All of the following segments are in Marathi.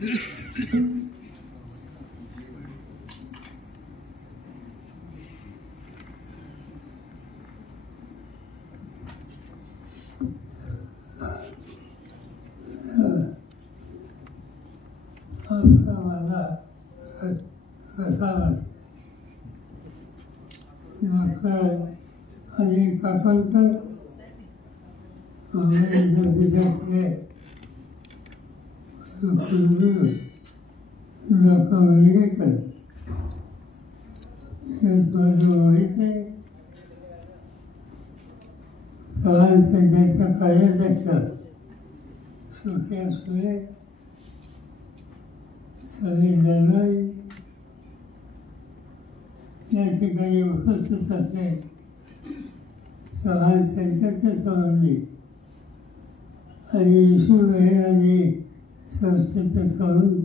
मला कसा आणि काकलकर विद्यार्थी डॉक्टर माहित आहे सवाल संघाचा कार्याध्यक्ष सुप्रिया सुळे सलीम दरबारी या ठिकाणी उपस्थित असले सवाल संघाचे संबंधी आणि विष्णू मेहराजी संस्थेचे संबंध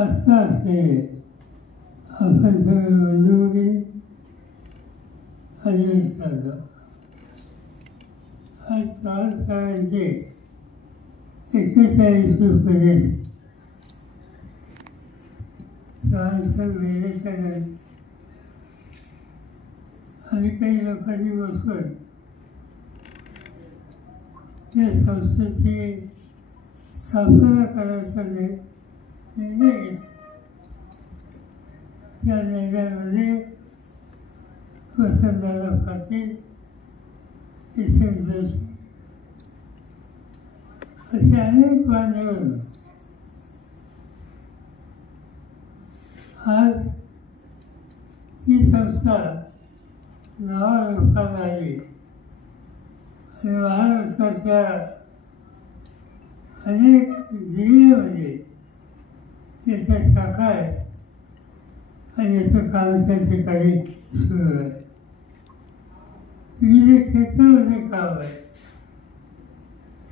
असता असलेले आपण सगळे बंधू वगैरे आणि विचारतो आज चार शाळांचे 41 उपदेश शाळांच्या वेळेच्या नंतर आणि काही लोकांनी बसून या संस्थेची स्थापना करायचा निर्णय घेतला. त्या निर्णयामध्ये वसंतदादा पाटील, एस.एम. जोशी असे अनेक मान्यवर होते. आज ही संस्था नावारूपाला आली आणि महाराष्ट्राच्या अनेक जिल्ह्यामध्ये याच्या शाखा आहेत आणि याचं काम त्या ठिकाणी सुरू आहे. विविध क्षेत्रामध्ये काम आहे.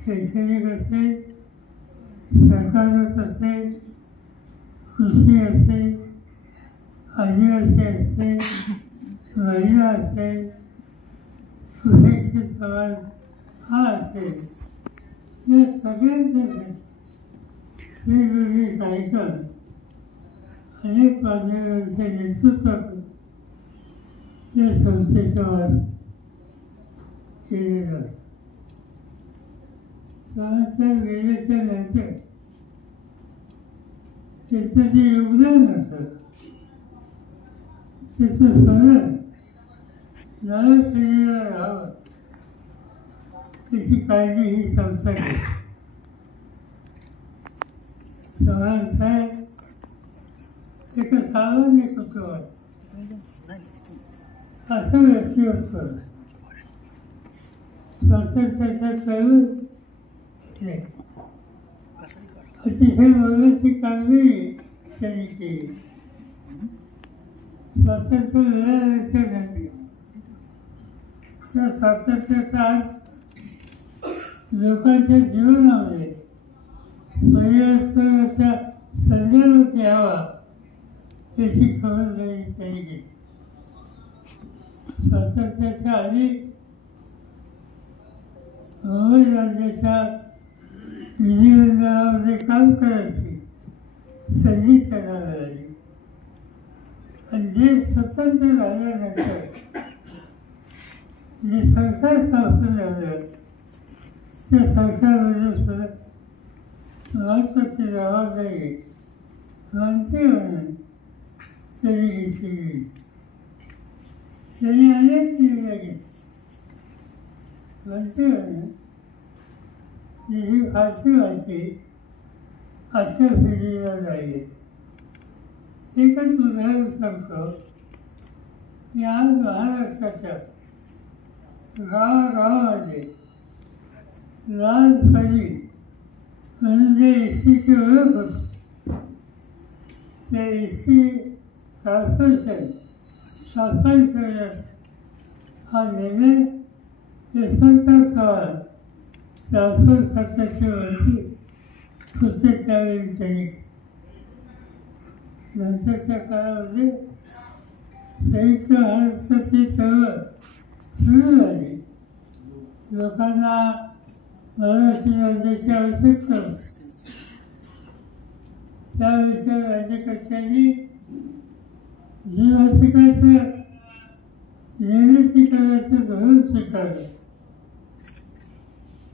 शैक्षणिक असेल, सरकारच असेल, कृषी असेल, आदिवासी असेल, महिला असेल, सुशिक्षित समाज हा असेल, या सगळ्यांच्यासाठी वेगवेगळे कार्यक्रम अनेक मान्यवरांच्या नेतृत्वातून या संस्थेच्या मार्फत केले जातात. संस्था वेळेच्या नंतर त्याचं जे योगदान असतं त्याचं स्मरण नव्या पिढीला राहावं त्याची काळजी ही संस्था घेते. चव्हाण साहेब एका सामान्य कुटुंबात असं व्यक्तिमत्व स्वातंत्र्याच्या चळवळ अतिशय मोलाची कामगिरी त्यांनी केली. स्वातंत्र्य मिळाल्याच्या नंतर त्या स्वातंत्र्याचा आज लोकांच्या जीवनामध्ये परिवर्तनाच्या संदर्भात यावा याची खबरदारी त्यांनी घेतली. स्वातंत्र्याच्या आधी मुंबई राज्याच्या विधिमंडळामध्ये काम करायची संधी त्यांना मिळाली आणि जे स्वतंत्र झाल्यानंतर जे संसार स्थापन झालं त्या संसारामध्ये सुद्धा महत्त्वाची जबाबदारी मंत्री म्हणून त्यांनी घेतलेली. त्यांनी अनेक निर्णय घेतले. मंत्री म्हणून जी फारसी माहिती आजच्या पिढीला जाईल. एकच उदाहरण सांगतो की आज महाराष्ट्राच्या गावागावामध्ये लहानपणी म्हणून जे एसटीची ओळख होती त्या एसटी कॉर्पोरेशन स्थापन करण्यात हा निर्णय यशवंतराव चव्हाण शासन खात्याचे मंत्री होते त्यावेळी त्यांनी नंतरच्या काळामध्ये संयुक्त महाराष्ट्राची चळवळ सुरू झाली. लोकांना मराठी राज्याची आवश्यकता होती. त्यावेळेच्या राज्यकर्त्यांनी जीवासिकाचं निवृत्तीकरणाचं धोरण स्वीकारलं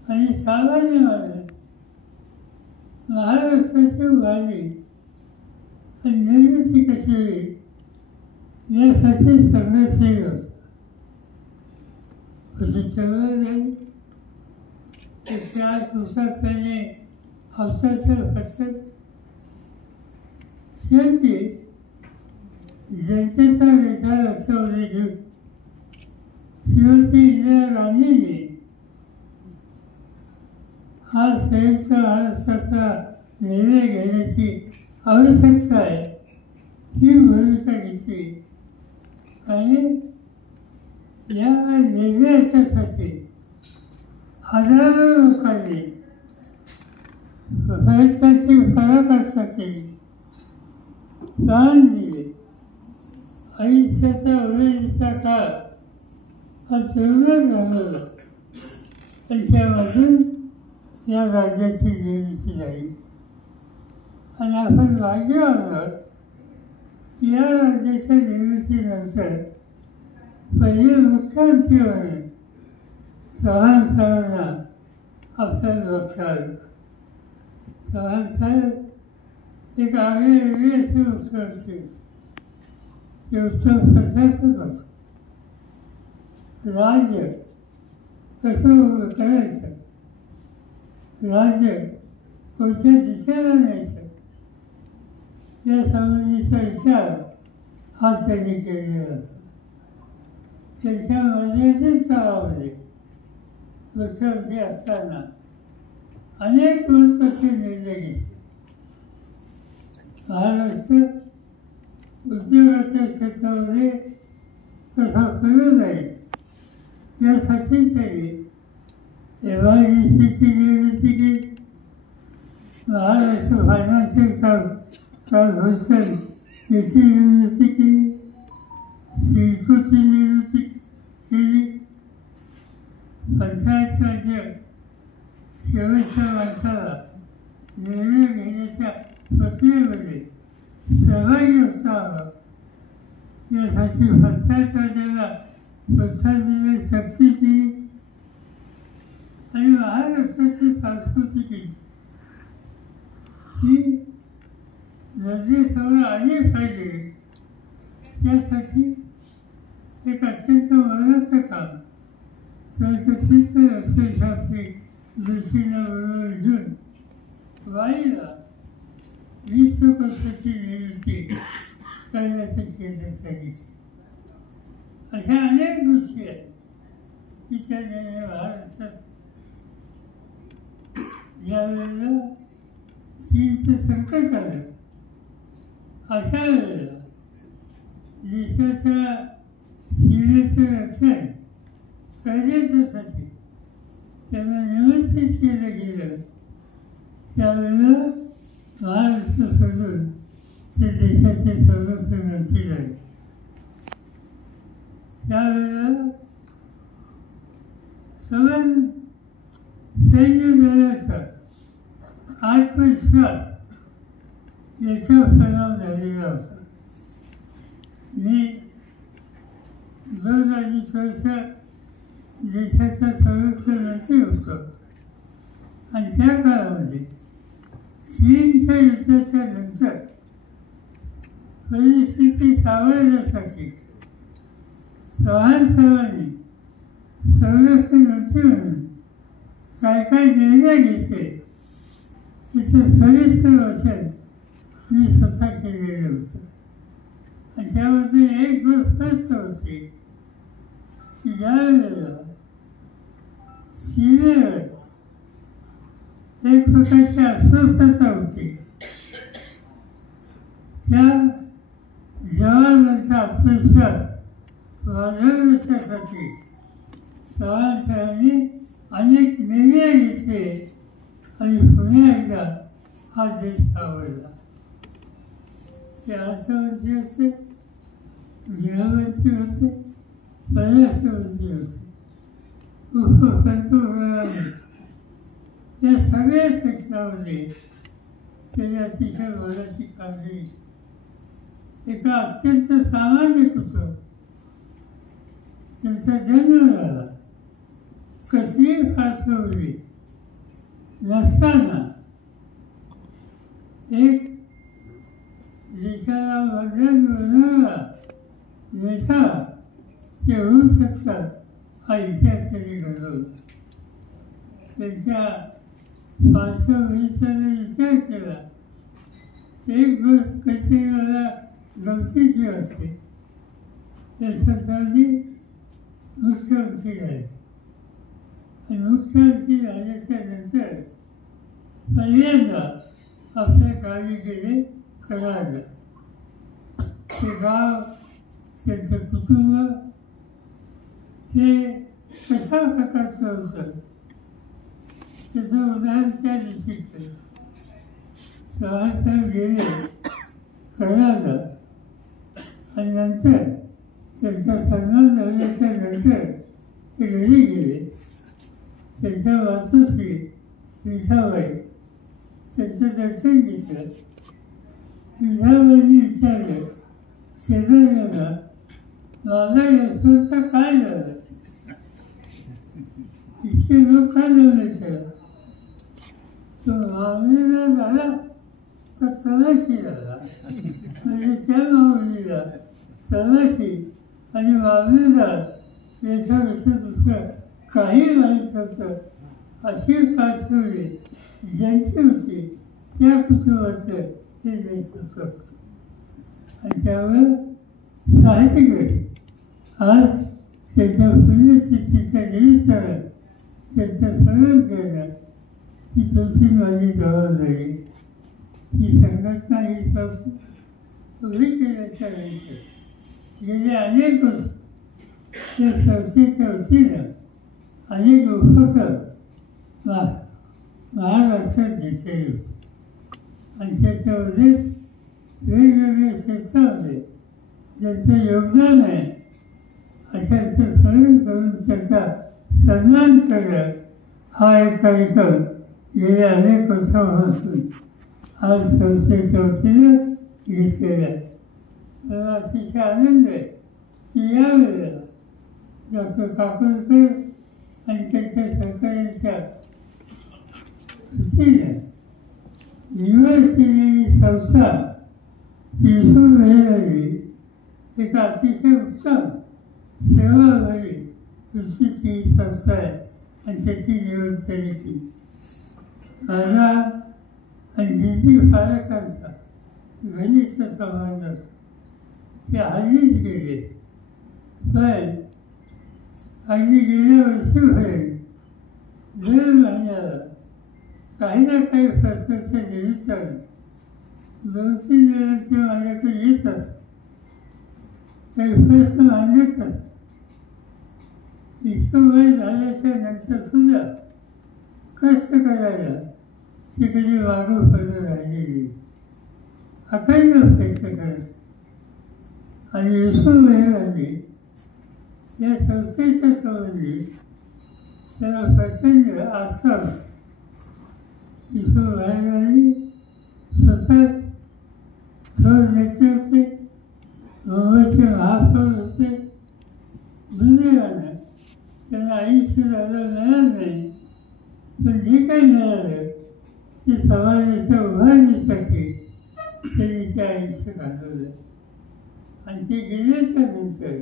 आणि सामान्य माणूस महाराष्ट्राची उभारणी आणि निवृत्ती कशी होईल यासाठी संघर्षही होता. चळवळ झाली. 4 दिवसात त्याने हौसाच्या फटक्यात शेवटी जनतेचा विचार लक्षामध्ये घेऊन श्रीमती इंदिरा गांधींनी हा संयुक्त महाराष्ट्राचा निर्णय घेण्याची आवश्यकता आहे ही भूमिका घेतली आणि या निर्णयाच्यासाठी हजारो लोकांनी प्रयत्नाची पराकाष्ठा केली, प्राण दिले. आयुष्याचा उमेदीचा काळ हा चळवळत घालवला. त्यांच्यामधून या राज्याची निर्मिती झाली आणि आपण भाग्यवान आहोत की या राज्याच्या निर्मितीनंतर पहिले मुख्यमंत्री म्हणून चव्हाण साहेबांना आपल्याला बघता आलं. चव्हाण साहेब एक आगळे वेगळे असे मुख्यमंत्री होते. ते उत्तम कशाचं बघ राज्य कसं करायचं, राज्य कोणत्या दिशेला न्यायचं या संबंधीचा विचार हा त्यांनी केलेला होता. त्यांच्या मर्यादित काळामध्ये मुख्यमंत्री असताना अनेक महत्त्वाचे निर्णय घेतले. महाराष्ट्र उद्योगाच्या क्षेत्रामध्ये कसा पुढे जाईल यासाठी त्यांनी MIDCची निर्मिती केली. महाराष्ट्र फायनान्शियल कॉर्पोरेशन याची निर्मिती केली. सिडकोची निर्मिती केली. पंचायत राज्य शेवटच्या माणसाला निर्णय घेण्याच्या प्रक्रियेमध्ये सहभागी असावा यासाठी पंचायत राज्याला प्रोत्साहन देण्याची शक्ती दिली आणि महाराष्ट्राची संस्कृती ही नजरेसमोर आली पाहिजे त्यासाठी एक अत्यंत महत्त्वाचं काम चौकशीच अक्षरशास्त्री जोशींना बरोबर घेऊन वाईला विश्वकोशाची निर्मिती करण्याचं केंद्र सांगितले. अशा अनेक गोष्टी आहेत की त्याने महाराष्ट्रात ज्यावेळेला चीनचं संकट आलं अशा वेळेला देशाच्या सीमेचं रक्षण करण्यासाठी त्यांना निमंत्रित केलं गेलं. त्यावेळेला महाराष्ट्र सोडून ते देशाचे संरक्षण मंत्री झाले. त्यावेळेला सवन सैन्य दलाचा आत्मविश्वास याच्यावर परिणाम झालेला होता. मी 2-2.5 वर्ष देशाचा संरक्षण मंत्री होतो आणि त्या काळामध्ये चीनच्या युद्धाच्या नंतर परिस्थिती सावरण्यासाठी चव्हाण साहेबांनी संरक्षण मंत्री म्हणून काय काय निर्णय घेतले तिचं सविस्तर वाचन मी स्वतः केलेलं होतं आणि त्यामध्ये एक गोष्ट स्पष्ट होती की ज्या वेळेला सीमेवर एक प्रकारची अस्वस्थता होती त्या जवानांचा आत्मविश्वास वाढवण्यासाठी चव्हाण साहेबांनी अनेक निर्णय घेतले आणि पुन्हा एकदा हा देश सावरला. ते अर्थमंत्री होते, गृहमंत्री होते, परराष्ट्रमंत्री होते, उपपंतप्रधान होते. या सगळ्या क्षेत्रामध्ये त्याची अतिशय मोलाची कामगिरी एका अत्यंत सामान्य कुटुंब त्यांचा जन्म झाला. कसलीही पार्श्वभूमी नसताना एक देशाला वरदान बनवणारा नेता ते होऊ शकतात हा इतिहास त्यांनी घडवला. त्यांच्या पार्श्वभूमीचा जर विचार केला तर एक गोष्ट कशी मला गमतीची वाटते. ते स्वतःची मुख्यमंत्री झाले आणि मुख्यमंत्री झाल्याच्या नंतर पहिल्यांदा आपल्या गावी गेले कराडला. ते गाव त्यांचं कुटुंब हे कशा प्रकारचं होतं त्याचं उदाहरण त्या दिवशी केलं. चव्हाण गेले कराडला आणि नंतर त्यांचा सन्मान झाल्याच्या नंतर ते घरी गेले. त्यांच्या वास्तुश्री विठाबाई त्यांचं दर्शन घेतलं. विठाबाईंनी विचारलं शेजाऱ्याला, माझा यशवंत काय झालं, इतके लोक का जमले त्याला, तो माऊलीला झाला तर तलाशी झाला. म्हणजे त्या माऊलीला तलाशी आणि माऊलीला याच्यापेक्षा दुसरं काही माहीत नव्हतं. अशी पार्श्वभूमी ज्यांची होती त्या कुटुंबाचं हे नेतृत्व होतं. आणि त्यामुळं साहजिकच आज त्यांच्या पुण्यतिथीच्या निमित्तानं त्यांचं स्मरण करणं ही तुमची माझी जबाबदारी. ही संघटना ही संस्था उभी केल्याच्या नंतर गेले अनेक वर्ष त्या संस्थेच्या वतीनं अनेक उपक्रम महाराष्ट्रात घेतलेले होते आणि त्याच्यामध्ये वेगवेगळ्या संस्थांमध्ये ज्यांचं योगदान आहे अशांचं स्मरण करून त्याचा सन्मान करणं हा एक कार्यक्रम गेल्या अनेक वर्षापासून आज संस्थेच्या वतीनं घेतलेला आहे. मला अतिशय आनंद आहे की यावेळेला डॉक्टर काकोडकर आणि त्यांच्या सहकार्यांच्या वतीनं निवड केलेली संस्था यशोमहिलांनी एक अतिशय उत्तम सेवाभावी वृत्तीची ही संस्था आहे आणि त्याची निवड त्यांनी केली. माझा आणि जिजी पालकांचा घनिष्ठ संबंध असतो. ते हल्लीच गेले पण अगदी गेल्या वर्षीपर्यंत दर महिन्याला काही ना काही प्रश्नाच्या निमित्तानं 2-3 वेळा ते माझ्याकडे येत असतात. काही प्रश्न मांडत असतात. इतकं वय झाल्याच्या नंतर सुद्धा कष्ट करायला ते कधी मागं पडून राहिलेली अखंड प्रयत्न करत आणि यशोमहिलांनी या संस्थेच्या संबंधी त्याला प्रचंड आस्था होती. यशोमहिलांनी स्वतः थोर नेते होते, मुंबईचे महापौर होते. दुर्दैवानं त्यांना आयुष्य झालं मिळालं नाही, पण जे काही मिळालं ते समाजाच्या उभारणीसाठी त्यांनी ते आयुष्य घालवलं. आणि ते गेल्याच्या नंतर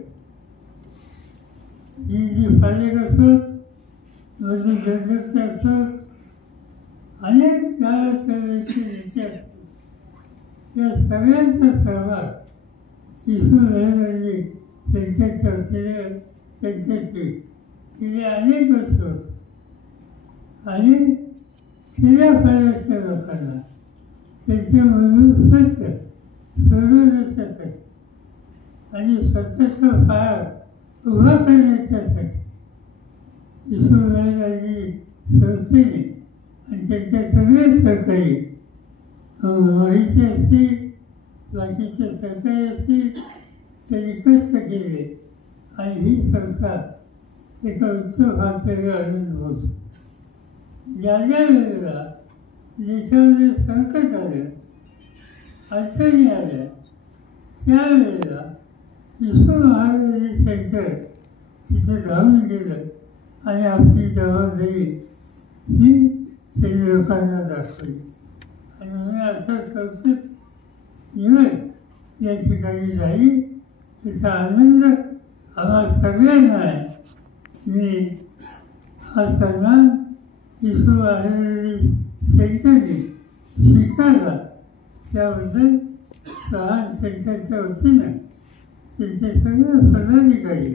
जी पालक असोत, मधून गंधर्व असोत, अनेक गावाचे नेते असतात, या सगळ्यांचा सहभाग यशोमहिलांनी त्यांच्याच्या वतीनं त्यांच्याशी गेले अनेक वर्ष होते. आणि खेड्यापाड्याच्या लोकांना त्यांच्यामधून स्पष्ट सोडवण्याच्यासाठी आणि स्वतःच्या पायावर उभा करण्याच्यासाठी यशोमहिलांनी संस्थेने आणि त्यांच्या सगळे सहकारी माहिती असतील, बाकीचे सहकारी असतील, त्यांनी कष्ट केले आणि ही संस्था एका उत्तम पातळीवर आणून होतो. ज्या ज्या वेळेला देशामध्ये संकट आलं, अडचणी आल्या, त्यावेळेला विश्व महावीर सेंटर तिथे धावून गेलं आणि आपली जबाबदारी ही त्यांनी लोकांना दाखवली. आणि म्हणून असं संस्कृत निवड या ठिकाणी झाली. त्याचा आनंद आम्हा सगळ्यांना आहे. मी हा सन्मान विश्व महावीर सेंटरने स्वीकारला, त्याबद्दल स्वहा सेंटरच्या वतीनं त्यांचे सगळे पदाधिकारी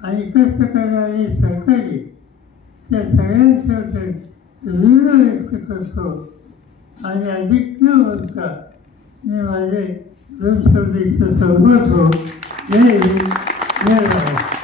आणि कष्ट करणारे सहकारी त्या सगळ्यांचं ऋण व्यक्त करतो. आणि अधिक न बोलता मी माझे 2 शब्द इथं संपवतो. जय हिंद, जय महाराष्ट्र.